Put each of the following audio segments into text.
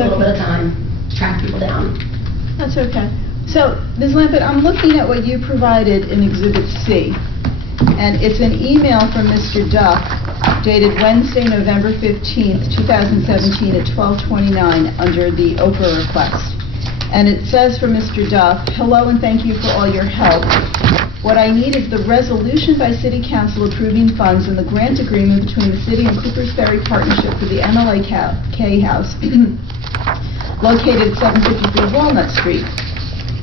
a little bit of time to track people down. That's okay. So, Ms. Lampett, I'm looking at what you provided in Exhibit C, and it's an email from Mr. Duff dated Wednesday, November 15th, 2017 at 12:29 under the Oprah request. And it says for Mr. Duff, "Hello and thank you for all your help. What I need is the resolution by City Council approving funds and the grant agreement between the City and Coopers Ferry Partnership for the MLK House located at 753 Walnut Street.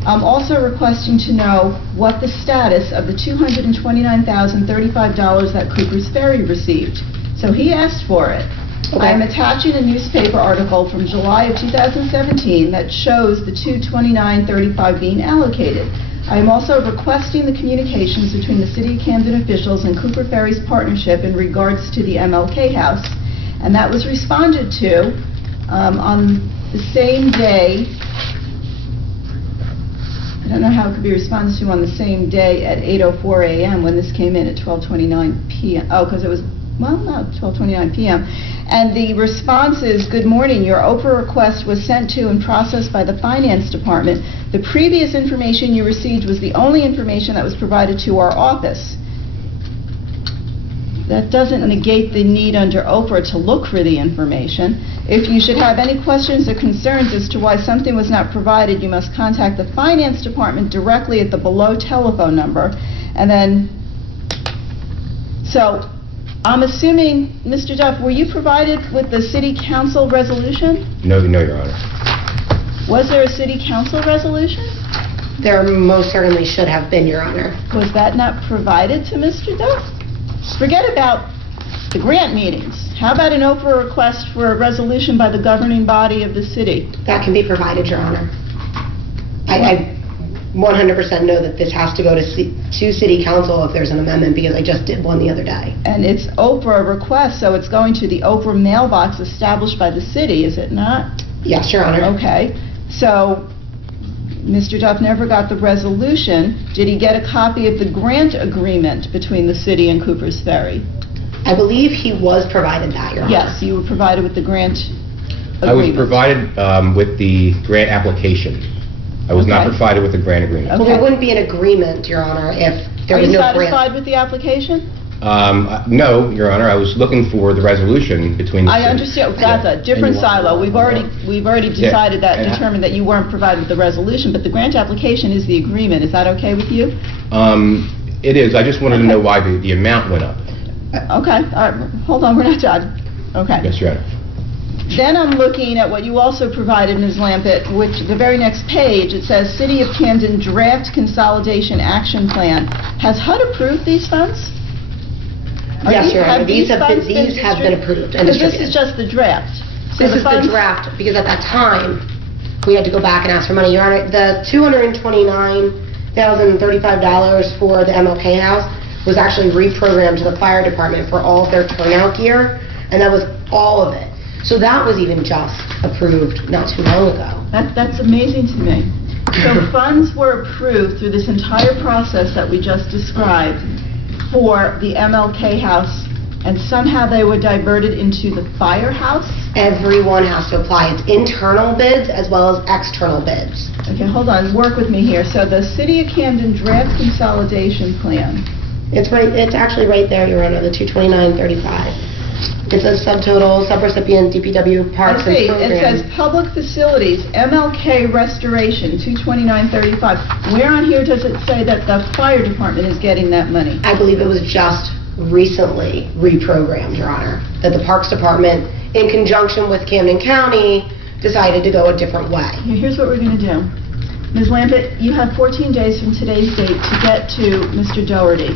I'm also requesting to know what the status of the $229,035 that Coopers Ferry received." So he asked for it. Okay. I am attaching a newspaper article from July of 2017 that shows the $229,35 being allocated. I am also requesting the communications between the City of Camden officials and Cooper Ferry's partnership in regards to the MLK House. And that was responded to on the same day. I don't know how it could be responded to on the same day at 8:04 a.m. when this came in at 12:29 p.m. Oh, because it was, well, no, 12:29 p.m. And the response is, "Good morning. Your Oprah request was sent to and processed by the Finance Department. The previous information you received was the only information that was provided to our office." That doesn't negate the need under Oprah to look for the information. If you should have any questions or concerns as to why something was not provided, you must contact the Finance Department directly at the below telephone number. And then, so, I'm assuming, Mr. Duff, were you provided with the City Council resolution? No, Your Honor. Was there a City Council resolution? There most certainly should have been, Your Honor. Was that not provided to Mr. Duff? Forget about the grant meetings. How about an Oprah request for a resolution by the governing body of the city? That can be provided, Your Honor. I 100% know that this has to go to City Council if there's an amendment, because I just did one the other day. And it's Oprah request, so it's going to the Oprah mailbox established by the city, is it not? Yes, Your Honor. Okay. So, Mr. Duff never got the resolution. Did he get a copy of the grant agreement between the city and Coopers Ferry? I believe he was provided that, Your Honor. Yes, you were provided with the grant agreement. I was provided with the grant application. I was not Okay. provided with the grant agreement. Okay. Well, there wouldn't be an agreement, Your Honor, if there Are was you no grant. satisfied with the application? No, Your Honor, I was looking for the resolution between the I city. understand. That's a different And you want- silo. We've already decided that, and- determined that you weren't provided with the resolution, but the grant application is the agreement. Is that okay with you? It is. I just wanted to know why the amount went up. Okay. All right. Hold on. We're not done. Okay. Yes, Your Honor. Then I'm looking at what you also provided, Ms. Lampett, which the very next page, it says City of Camden Draft Consolidation Action Plan. Has HUD approved these funds? Yes, Your Honor. Have These have been distributed? approved and Because this distributed. is just the draft. So This is the funds- draft, because at that time, we had to go back and ask for money. Your Honor, the $229,035 for the MLK House was actually reprogrammed to the fire department for all of their turnout gear, and that was all of it. So that was even just approved not too long ago. That's amazing to me. So funds were approved through this entire process that we just described for the MLK House, and somehow they were diverted into the firehouse? Everyone has to apply. It's internal bids as well as external bids. Okay, hold on, work with me here. So the City of Camden Draft Consolidation Plan. It's actually right there, Your Honor, the $229,35. It says subtotal, subrecipient, DPW, parks I see, and it programs. says Public Facilities, MLK Restoration, $229,35. Where on here does it say that the fire department is getting that money? I believe it was just recently reprogrammed, Your Honor, that the Parks Department, in conjunction with Camden County, decided to go a different way. Here's what we're going to do. Ms. Lampett, you have 14 days from today's date to get to Mr. Doherty.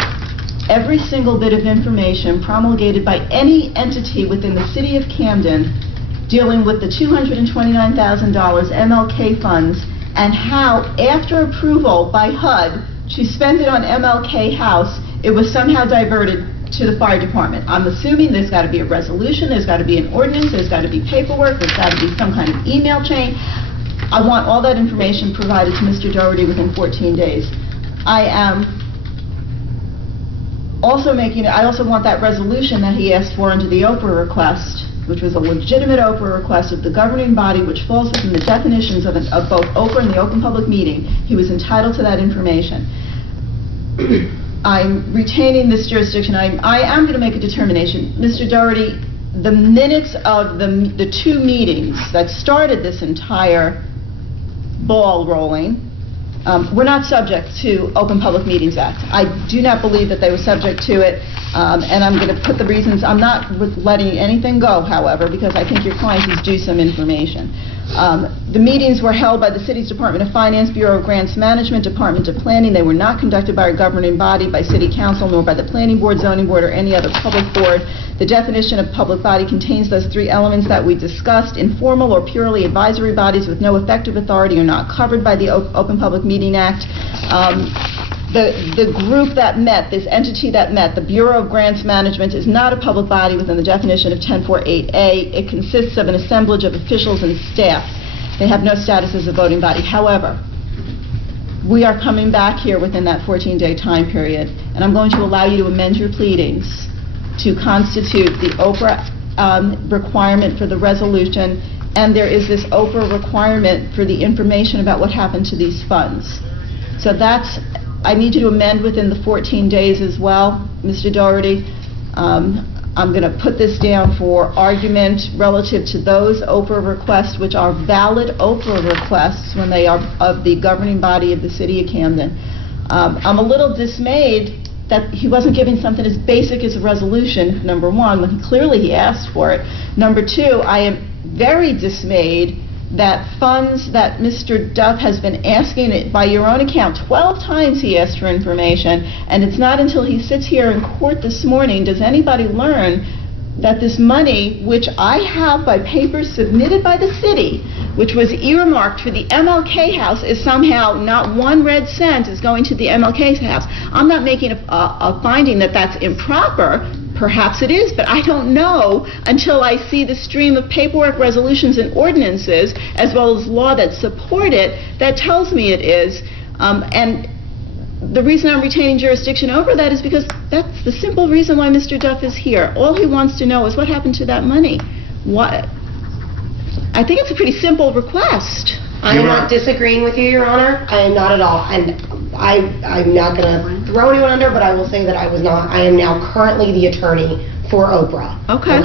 Every single bit of information promulgated by any entity within the City of Camden dealing with the $229,000 MLK funds and how, after approval by HUD to spend it on MLK House, it was somehow diverted to the fire department. I'm assuming there's got to be a resolution, there's got to be an ordinance, there's got to be paperwork, there's got to be some kind of email chain. I want all that information provided to Mr. Doherty within 14 days. I also want that resolution that he asked for under the Oprah request which was a legitimate Oprah request of the governing body, which falls within the definitions of both Oprah and the open public meeting, he was entitled to that information. I'm retaining this jurisdiction. I am going to make a determination. Mr. Doherty, the minutes of the two meetings that started this entire ball rolling were not subject to Open Public Meetings Act. I do not believe that they were subject to it, and I'm going to put the reasons. I'm not letting anything go, however, because I think your client is due some information. The meetings were held by the City's Department of Finance, Bureau of Grants Management, Department of Planning. They were not conducted by a governing body, by City Council, nor by the Planning Board, Zoning Board, or any other public board. The definition of public body contains those three elements that we discussed. Informal or purely advisory bodies with no effective authority are not covered by the Open Public Meeting Act. The group that met, this entity that met, the Bureau of Grants Management, is not a public body within the definition of 1048A. It consists of an assemblage of officials and staff. They have no status as a voting body. However, we are coming back here within that 14-day time period, and I'm going to allow you to amend your pleadings to constitute the Oprah requirement for the resolution, and there is this Oprah requirement for the information about what happened to these funds. So that's, I need you to amend within the 14 days as well, Mr. Doherty. I'm going to put this down for argument relative to those Oprah requests, which are valid Oprah requests when they are of the governing body of the City of Camden. I'm a little dismayed that he wasn't giving something as basic as a resolution, number one, when clearly he asked for it. Number two, I am very dismayed that funds that Mr. Duff has been asking, it by your own account, 12 times he asked for information, and it's not until he sits here in court this morning does anybody learn that this money, which I have by papers submitted by the city, which was earmarked for the MLK House, is somehow not one red cent is going to the MLK House. I'm not making a finding that that's improper. Perhaps it is, but I don't know until I see the stream of paperwork, resolutions, and ordinances, as well as law that support it, that tells me it is. And the reason I'm retaining jurisdiction over that is because that's the simple reason why Mr. Duff is here. All he wants to know is what happened to that money. What? I think it's a pretty simple request. I am not disagreeing with you, Your Honor. I am not at all. And I'm not going to throw anyone under, but I will say that I am now currently the attorney for Oprah. Okay.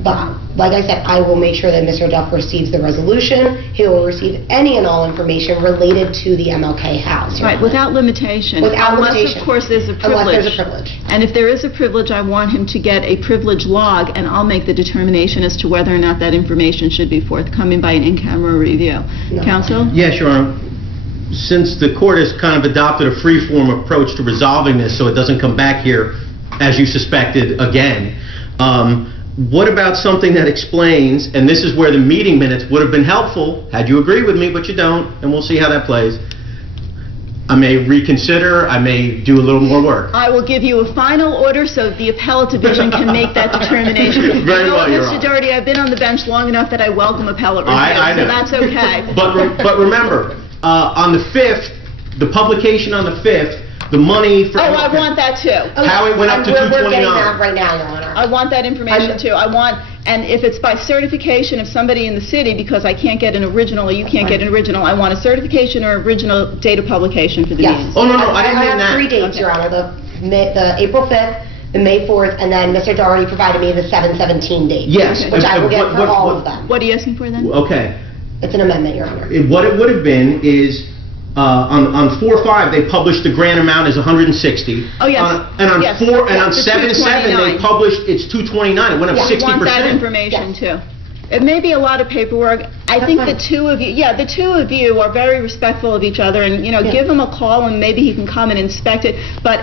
But, like I said, I will make sure that Mr. Duff receives the resolution. He will receive any and all information related to the MLK House. Right, without limitation. Without unless, limitation. Of course, there's a privilege. Unless there's a privilege. And if there is a privilege, I want him to get a privilege log, and I'll make the determination as to whether or not that information should be forthcoming by an in-camera review. No. Counsel? Yes, Your Honor. Since the court has kind of adopted a free-form approach to resolving this so it doesn't come back here, as you suspected, again, what about something that explains, and this is where the meeting minutes would have been helpful, had you agreed with me, but you don't, and we'll see how that plays. I may reconsider, I may do a little more work. I will give you a final order so the appellate division can make that determination. Very well, Your Mr. Honor. Doherty, I've been on the bench long enough that I welcome appellate review, I know. so that's okay. But remember, on the 5th, the publication on the 5th, the money for... Oh, I want that too. How it went up to We're 229. getting that right now, Your Honor. I want that information too. I want, and if it's by certification of somebody in the city, because I can't get an original or you can't get an original, I want a certification or original date of publication for the Yes. meetings. Oh, no, I didn't mean that. I have 3 dates, Okay. Your Honor. The April 5th, the May 4th, and then Mr. Doherty provided me the 7/17 date. Yes. Which I will get for all What- of them. What are you asking for then? Okay. It's an amendment, Your Honor. What it would have been is, on 4/5, they published the grant amount as 160. Oh, yes. And on Yes. 4, and Yeah, on the 7/7, they 229. published it's 229. It went up Yeah, 60%. I want that information too. It may be a lot of paperwork. I That's think fine. the two of you are very respectful of each other, and, you know, Yeah. give him a call and maybe he can come and inspect it. But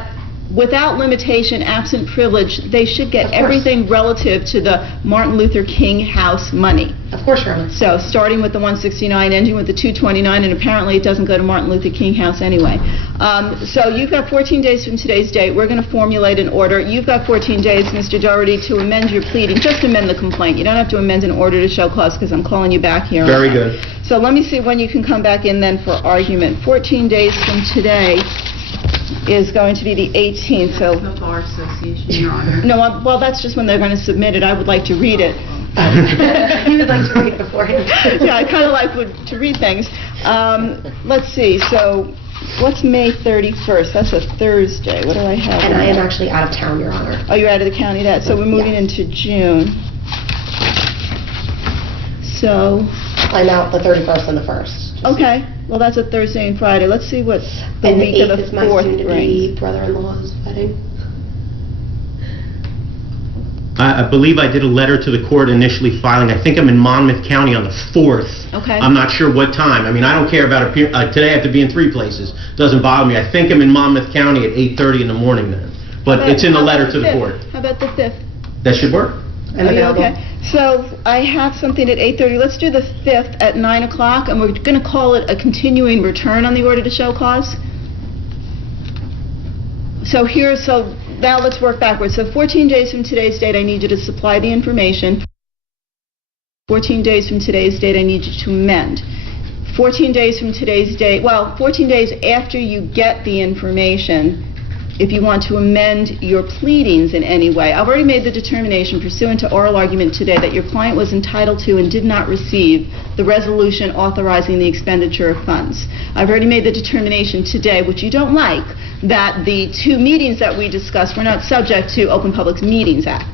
without limitation, absent privilege, they should get Of course. everything relative to the Martin Luther King House money. Of course, Your Honor. So starting with the 169, ending with the 229, and apparently it doesn't go to Martin Luther King House anyway. So you've got 14 days from today's date. We're going to formulate an order. You've got 14 days, Mr. Doherty, to amend your pleading. Just amend the complaint. You don't have to amend an order to show cause because I'm calling you back here. on Very that. good. So let me see when you can come back in then for argument. 14 days from today is going to be the 18th. So The Bar Association, Your Honor. no, well, that's just when they're going to submit it. I would like to read it. He would like to read it beforehand. Yeah, I kind of like to read things. Let's see, so what's May 31st? That's a Thursday. What do I have? And I am actually out of town, Your Honor. Oh, you're out of the county, so we're moving Yes. into June. So, I'm out the 31st and the 1st. okay, well, that's a Thursday and Friday. Let's see what the And the week of 8th the is my 4th soon-to-be brings. brother-in-law's wedding. I believe I did a letter to the court initially filing. I think I'm in Monmouth County on the 4th. Okay. I'm not sure what time. I mean, I don't care about today I have to be in 3 places. Doesn't bother me. I think I'm in Monmouth County at 8:30 in the morning then. But it's in the letter to the court. How about the 5th? That should work. I'm Are you available. okay? So I have something at 8:30. Let's do the 5th at 9 o'clock, and we're going to call it a continuing return on the order to show cause. So now let's work backwards. So 14 days from today's date, I need you to supply the information. 14 days from today's date, I need you to amend. 14 days from today's date, 14 days after you get the information, if you want to amend your pleadings in any way. I've already made the determination pursuant to oral argument today that your client was entitled to and did not receive the resolution authorizing the expenditure of funds. I've already made the determination today, which you don't like, that the 2 meetings that we discussed were not subject to Open Public Meetings Act.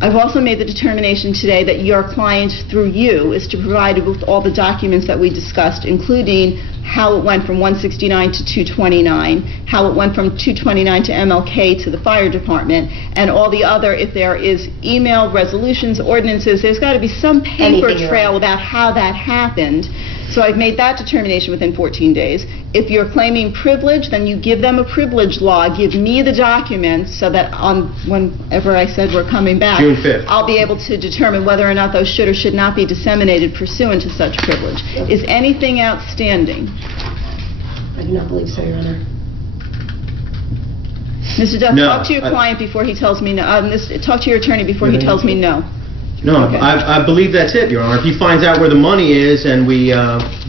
I've also made the determination today that your client, through you, is to provide you with all the documents that we discussed, including how it went from 169 to 229, how it went from 229 to MLK to the fire department, and all the other, if there is email, resolutions, ordinances, there's got to be some paper Anything trail about how that happened. So I've made that determination within 14 days. If you're claiming privilege, then you give them a privilege log, give me the documents, so that whenever I said we're coming back, June 5th. I'll be able to determine whether or not those should or should not be disseminated pursuant to such privilege. Is anything outstanding? I do not believe so, Your Honor. Mr. Duff, No, talk to your client before he tells me no. Talk to your attorney before he tells me no. No, Okay. I believe that's it, Your Honor. If he finds out where the money is and we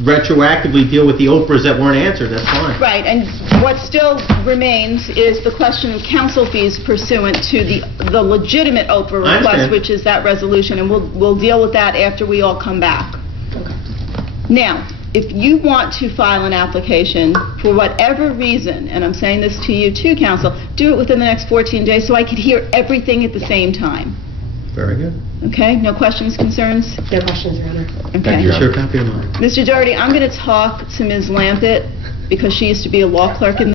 retroactively deal with the Oprahs that weren't answered, that's fine. Right, and what still remains is the question of counsel fees pursuant to the legitimate Oprah I request, understand. which is that resolution, and we'll deal with that after we all come back. Okay. Now, if you want to file an application for whatever reason, and I'm saying this to you too, counsel, do it within the next 14 days so I could hear everything at the same time. Very good. Okay? No questions, concerns? No questions, Your Honor. Okay. you, Your Sure, copy of mine. Mr. Doherty, I'm going to talk to Ms. Lampett because she used to be a law clerk in